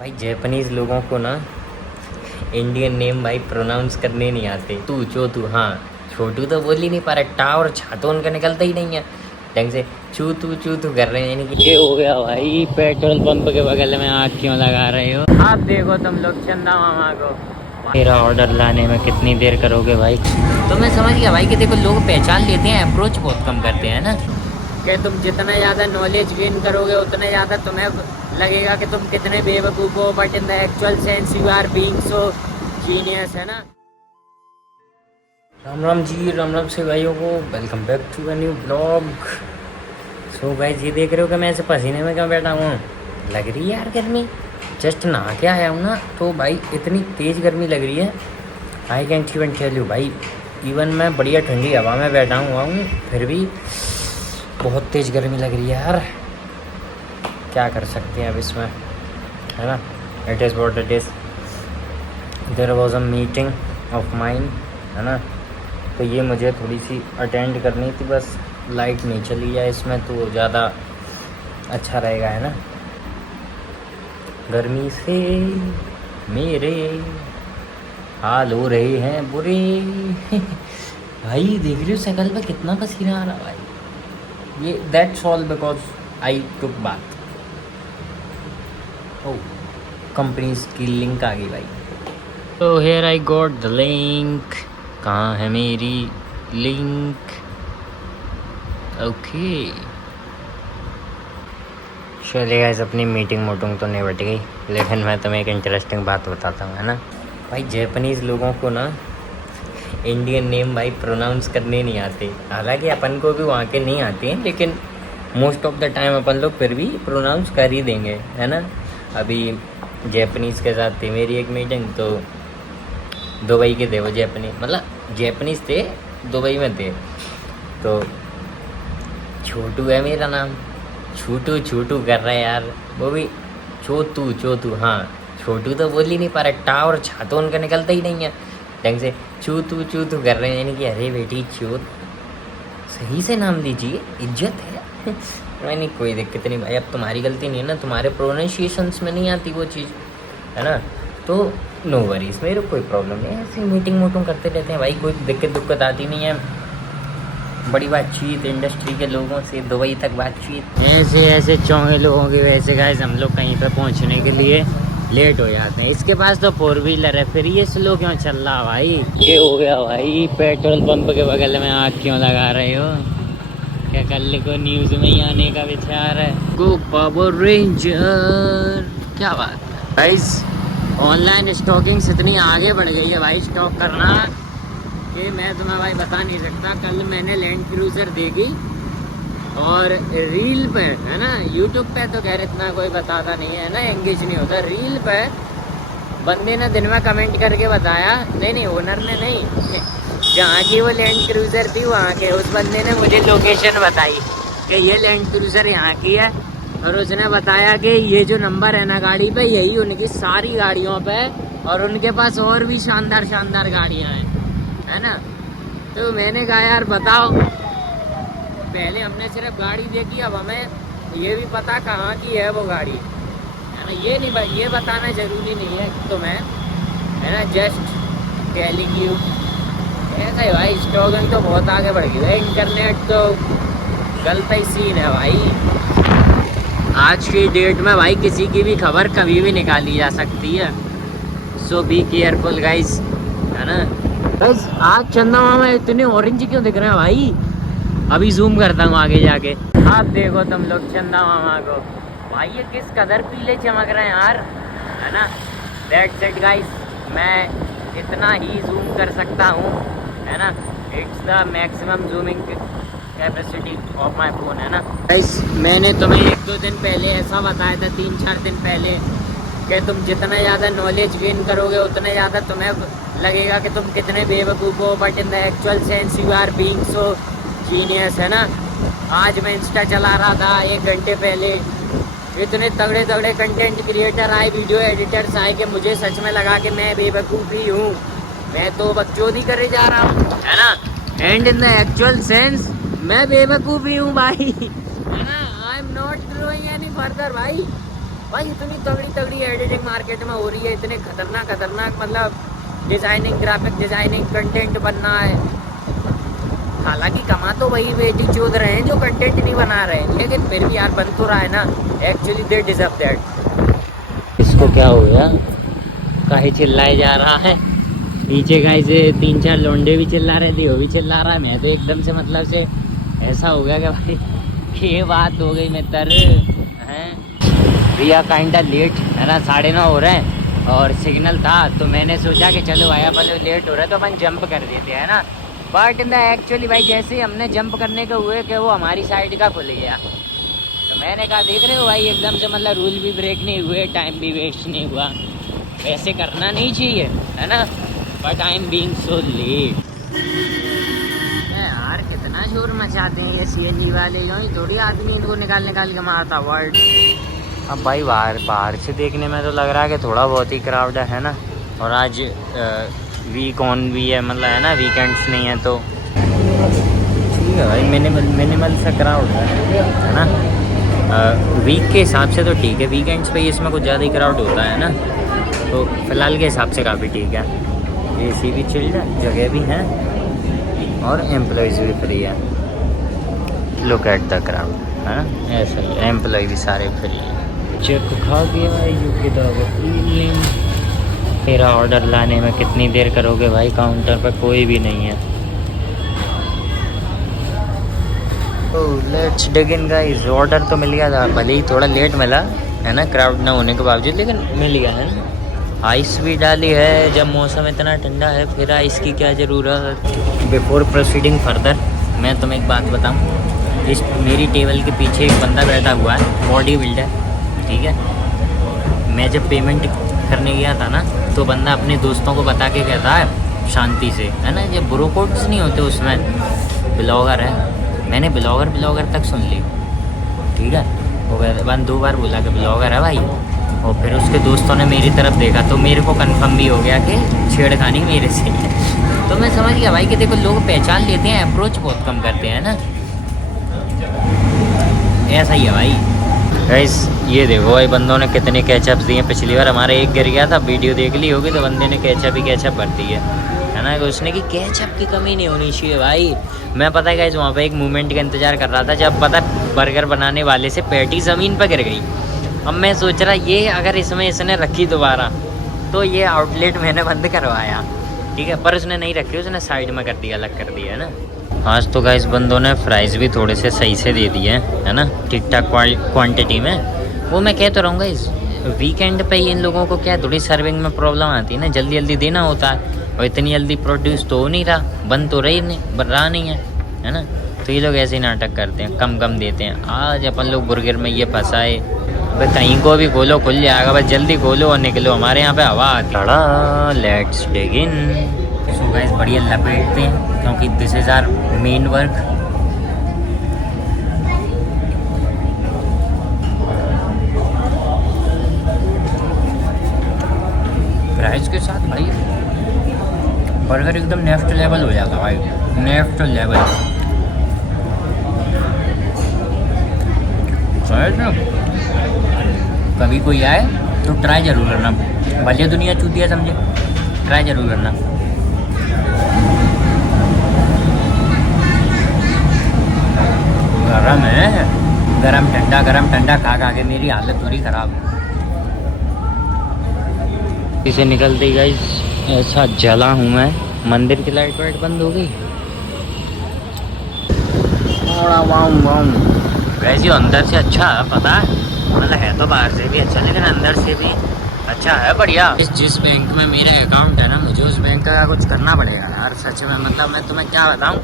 भाई जैपनीज लोगों को ना इंडियन नेम भाई प्रोनाउंस करने नहीं आते। तू चोतू, हाँ छोटू तो बोल ही नहीं पा रहा, टा और छा तो उनका निकलता ही नहीं है ढंग से। चू तू कर रहे हैं, यानी कि ये हो गया भाई। पेट्रोल पंप के बगल में आग क्यों लगा रहे हो आप? देखो तुम लोग चंदा मामा को मेरा ऑर्डर लाने में कितनी देर करोगे भाई? तो मैं समझ गया भाई कि देखो लोग पहचान लेते हैं, अप्रोच बहुत कम करते हैं ना, कि तुम जितना ज़्यादा नॉलेज गेन करोगे उतना ज़्यादा तुम्हें लगेगा कि तुम कितने बेवकूफ़ हो, but in the actual sense you are being so genius, है ना। राम राम जी, राम राम से भाइयों को, welcome back to a new blog. So guys, ये देख रहे हो कि मैं ऐसे पसीने में क्यों बैठा हूँ? लग रही है यार गर्मी, जस्ट नहा के आया हूँ ना, तो भाई इतनी तेज़ गर्मी लग रही है, I can't even tell you भाई। इवन मैं बढ़िया ठंडी हवा में बैठा हुआ हूँ, फिर भी बहुत तेज़ गर्मी लग रही है यार। क्या कर सकते हैं अब इसमें, है ना। It is what it is. There was a meeting of mine, है ना, तो ये मुझे थोड़ी सी अटेंड करनी थी, बस लाइट नहीं चली है इसमें तो ज़्यादा अच्छा रहेगा, है ना। गर्मी से मेरे हाल हो रहे हैं बुरे भाई देख रही हो शक्ल पे कितना पसीना आ रहा भाई। ये that's all because I took bath. ओ, कंपनीज की लिंक आ गई भाई। तो here I got the link. कहाँ है मेरी लिंक? ओके चलिए गाइस, अपनी मीटिंग मोटिंग तो नहीं बट गई, लेकिन मैं तुम्हें एक इंटरेस्टिंग बात बताता हूँ, है ना। भाई जैपनीज़ लोगों को ना इंडियन नेम भाई प्रोनाउंस करने नहीं आते। हालांकि अपन को भी वहाँ के नहीं आते हैं, लेकिन मोस्ट ऑफ द टाइम अपन लोग फिर भी प्रोनाउंस कर ही देंगे, है ना। अभी जैपनीज़ के साथ थी मेरी एक मीटिंग, तो दुबई के थे वो जैपनीज, मतलब जैपनीज़ थे, दुबई में थे। तो छोटू है मेरा नाम, छोटू छोटू कर रहे हैं यार, वो भी चोतू, हाँ छोटू तो बोल ही नहीं पा रहा, टा और छा तो उनका निकलता ही नहीं है ढंग से। चूतू कर रहे हैं, यानी कि अरे बेटी चोत, सही से नाम दीजिए, इज्जत है नहीं कोई दिक्कत नहीं भाई, अब तुम्हारी गलती नहीं है ना, तुम्हारे प्रोनाउंसिएशंस में नहीं आती वो चीज़, है ना। तो नो वरीज, मेरे कोई प्रॉब्लम नहीं है, ऐसे मीटिंग मोटिंग करते रहते हैं भाई, कोई दिक्कत आती नहीं है। बड़ी बातचीत इंडस्ट्री के लोगों से, दुबई तक बातचीत, ऐसे चौंगे लोगों की वजह से गाइस हम लोग कहीं पे पहुंचने के लिए लेट हो जाते हैं। इसके पास तो 4 व्हीलर है, फिर ये स्लो क्यों चल रहा भाई? ये हो गया भाई। पेट्रोल पंप के बगल में आग क्यों लगा रहे हो? क्या कल को न्यूज़ में ही आने का विचार है? गो पावर रेंजर, क्या बात है गाइस। ऑनलाइन स्टॉकिंग्स इतनी आगे बढ़ गई है भाई, स्टॉक करना कि मैं तुम्हें भाई बता नहीं सकता। कल मैंने लैंड क्रूज़र देखी और रील पे, है ना, यूट्यूब पे तो खैर इतना कोई बताता नहीं है ना, एंगेज नहीं होता। रील पे बंदे ने दिन में कमेंट करके बताया, नहीं ओनर ने नहीं, जहाँ की वो लैंड क्रूज़र थी वहाँ के उस बंदे ने मुझे लोकेशन बताई कि ये लैंड क्रूज़र यहाँ की है, और उसने बताया कि ये जो नंबर है ना गाड़ी पे, यही उनकी सारी गाड़ियों पे, और उनके पास और भी शानदार गाड़ियाँ हैं, है ना। तो मैंने कहा यार बताओ, पहले हमने सिर्फ गाड़ी देखी, अब हमें ये भी पता कहाँ की है वो गाड़ी, है ना। ये बताना ज़रूरी नहीं है तुम्हें, है ना, जस्ट टेलिंग यू। ऐसा ही भाई, स्टॉकिंग तो बहुत आगे बढ़ गई है, इंटरनेट तो गलत ही सीन है भाई। आज की डेट में भाई किसी की भी खबर कभी भी निकाली जा सकती है, सो बी केयरफुल गाइस, है ना। बस आज चंदा मामा इतने ऑरेंज क्यों दिख रहे हैं भाई? अभी जूम करता हूँ आगे जाके, आप देखो तुम लोग चंदा मामा को भाई, ये किस कदर पीले चमक रहे हैं यार, है ना। दैट्स इट गाइस, मैं इतना ही जूम कर सकता हूँ, है ना। It's the maximum zooming capacity of my phone, है ना। गाइस मैंने तुम्हें 1-2 दिन पहले ऐसा बताया था, 3-4 दिन पहले, कि तुम जितना ज़्यादा नॉलेज गेन करोगे उतना ज़्यादा तुम्हें लगेगा कि तुम कितने बेवकूफ़ हो, but in the actual sense you are being so genius, है ना। आज मैं इंस्टा चला रहा था 1 घंटे पहले, इतने तगड़े कंटेंट क्रिएटर आए, वीडियो एडिटर्स आए, कि मुझे सच में लगा कि मैं बेवकूफ़ ही हूँ, मैं तो बकचोदी करे जा रहा हूँ, है ना। And in the actual sense मैं बेवकूफ़ ही हूँ भाई, है ना। I am not growing any further भाई, भाई इतनी तगड़ी तगड़ी एडिटिंग मार्केट में हो रही है, इतने खतरनाक मतलब डिजाइनिंग, ग्राफिक डिजाइनिंग, कंटेंट बनना है। हालांकि कमा तो वही बेटी चोद रहे हैं जो कंटेंट नहीं बना रहे हैं, लेकिन फिर भी यार बन तो रहा है ना। Actually they deserve that. इसको क्या हो गया, काहे चिल्लाए जा रहा है पीछे? गाइस 3-4 लोंडे भी चिल्ला रहे थे, वो भी चिल्ला रहा है। मैं तो एकदम से मतलब से ऐसा हो गया कि भाई ये बात हो गई मित्र हैं। वी आर काइंडा लेट है ना, 9:30 हो रहे हैं और सिग्नल था तो मैंने सोचा कि चलो भाई अपन लेट हो रहा है तो अपन जंप कर देते हैं ना। बट इन द एक्चुअली भाई जैसे ही हमने जंप करने के हुए कि वो हमारी साइड का खुल गया, तो मैंने कहा देख रहे हो भाई एकदम से मतलब रूल भी ब्रेक नहीं हुए, टाइम भी वेस्ट नहीं हुआ। वैसे करना नहीं चाहिए है ना, but I am being so let. यार कितना शोर मचाते हैं ये सीएनजी वाले, जो ही थोड़ी आदमी इनको निकाल के मारता वर्ड। अब भाई बाहर से देखने में तो लग रहा है कि थोड़ा बहुत ही क्राउड है ना, और आज वीक ऑन भी है, मतलब है ना वीकेंड्स नहीं है तो ठीक है भाई, मिनिमल सा क्राउड है ना। वीक के हिसाब से तो ठीक है, वीकेंड्स पे इसमें कुछ ज़्यादा ही क्राउड होता है ना, तो फिलहाल के हिसाब से काफ़ी ठीक है। एसी भी चिल्ड है, जगह भी है और एम्प्लॉयज़ भी फ्री है। लुक एट द क्राउड है ना, ऐसा ही एम्प्लॉय भी सारे फ्री है। चेक खा गया भाई यूके दावत। तेरा ऑर्डर लाने में कितनी देर करोगे भाई, काउंटर पर कोई भी नहीं है। Let's dig in guys. Order तो मिल गया था, भले ही थोड़ा लेट मिला है ना क्राउड ना होने के बावजूद, लेकिन मिल गया है ना। आइस भी डाली है, जब मौसम इतना ठंडा है फिर आइस की क्या ज़रूरत। बिफोर प्रोसीडिंग फर्दर मैं तुम्हें एक बात बताऊं, इस मेरी टेबल के पीछे एक बंदा बैठा हुआ है, बॉडी बिल्डर, ठीक है। मैं जब पेमेंट करने गया था ना तो बंदा अपने दोस्तों को बता के कहता है शांति से, है ना, ये ब्रो कोड्स नहीं होते उसमें, ब्लॉगर है। मैंने ब्लॉगर तक सुन ली, ठीक है। वो बंद 2 बार बोला कि ब्लॉगर है भाई, और फिर उसके दोस्तों ने मेरी तरफ देखा तो मेरे को कंफर्म भी हो गया कि छेड़खानी मेरे से तो मैं समझ गया भाई कि देखो लोग पहचान लेते हैं, अप्रोच बहुत कम करते हैं ना, ऐसा ही है भाई। गाइस ये देखो भाई बंदों ने कितने कैचअप्स दिए। पिछली बार हमारा एक गिर गया था, वीडियो देख ली होगी, तो बंदे ने कैचअप भर दी है ना। उसने की कैचअप की कमी नहीं होनी चाहिए भाई। मैं पता है गाइस वहाँ पे एक मूवमेंट का इंतज़ार कर रहा था, जब पता बर्गर बनाने वाले से पैटी ज़मीन पर गिर गई। अब मैं सोच रहा ये अगर इसमें इसने रखी दोबारा तो ये आउटलेट मैंने बंद करवाया, ठीक है, पर उसने नहीं रखी, उसने साइड में कर दिया, अलग कर दिया है ना। आज तो गाइस बंदों ने फ्राइज़ भी थोड़े से सही से दे दिए है ना, ठीक ठाक क्वांटिटी में। वो मैं कह तो रहूँगा इस वीकेंड पे इन लोगों को क्या थोड़ी सर्विंग में प्रॉब्लम आती है ना, जल्दी देना होता है, और इतनी जल्दी प्रोड्यूस तो हो नहीं रहा, बन तो बन रहा नहीं है ना। तो ये लोग ऐसे ही नाटक करते हैं, कम देते हैं। आज अपन लोग बुर्गर में ये फंसाए, भाई कहीं को भी खोलो खुल जाएगा, बस जल्दी खोलो और निकलो, हमारे यहाँ पे हवा चढ़ा। Let's dig in. So guys बढ़िया लपेटते हैं क्योंकि this is our main work. Price के साथ भाई बर्गर एकदम नेक्स्ट लेवल हो जाता भाई, नेक्स्ट लेवल। कभी कोई आए तो ट्राई जरूर करना, भले दुनिया चूतिया समझे, ट्राई जरूर करना। गरम है, गरम ठंडा खा के मेरी हालत पूरी खराब। इसे निकलते ही गाइस ऐसा जला हूँ मैं, मंदिर की लाइट वाइट बंद हो गई। वैसे अंदर से अच्छा है, पता है, मतलब है तो बाहर से भी अच्छा लेकिन अंदर से भी अच्छा है, बढ़िया। जिस बैंक में मेरा अकाउंट है ना, मुझे उस बैंक का कुछ करना पड़ेगा यार सच में। मतलब मैं तुम्हें क्या बताऊँ,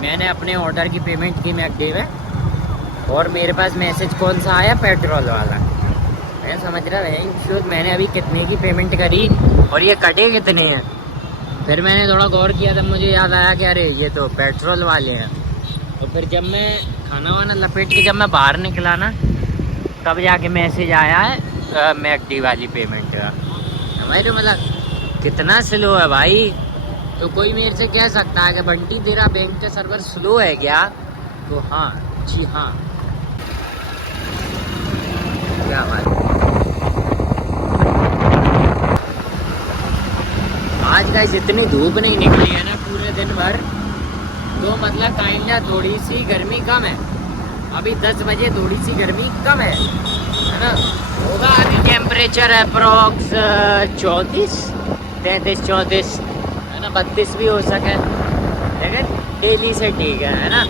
मैंने अपने ऑर्डर की पेमेंट की मैकडी में, और मेरे पास मैसेज कौन सा आया, पेट्रोल वाला। मैं समझ रहा है मैंने अभी कितने की पेमेंट करी और ये कटे कितने हैं। फिर मैंने थोड़ा गौर किया, तब मुझे याद आया कि अरे ये तो पेट्रोल वाले हैं। तो फिर जब मैं खाना वाना लपेट के जब मैं बाहर निकला ना, तब जाके मैसेज आया है मैकडी वाली पेमेंट का। भाई तो मतलब कितना स्लो है भाई। तो कोई मेरे से कह सकता है कि बंटी तेरा बैंक का सर्वर स्लो है क्या, तो हाँ जी हाँ, क्या बात। गाइस इतनी धूप नहीं निकली है ना पूरे दिन भर, तो मतलब काइंड थोड़ी सी गर्मी कम है। अभी 10 बजे थोड़ी सी गर्मी कम है ना। होगा अभी टेम्परेचर अप्रोक्स 34, 33, 34 है ना, 32 भी हो सके, लेकिन डेली से ठीक है ना।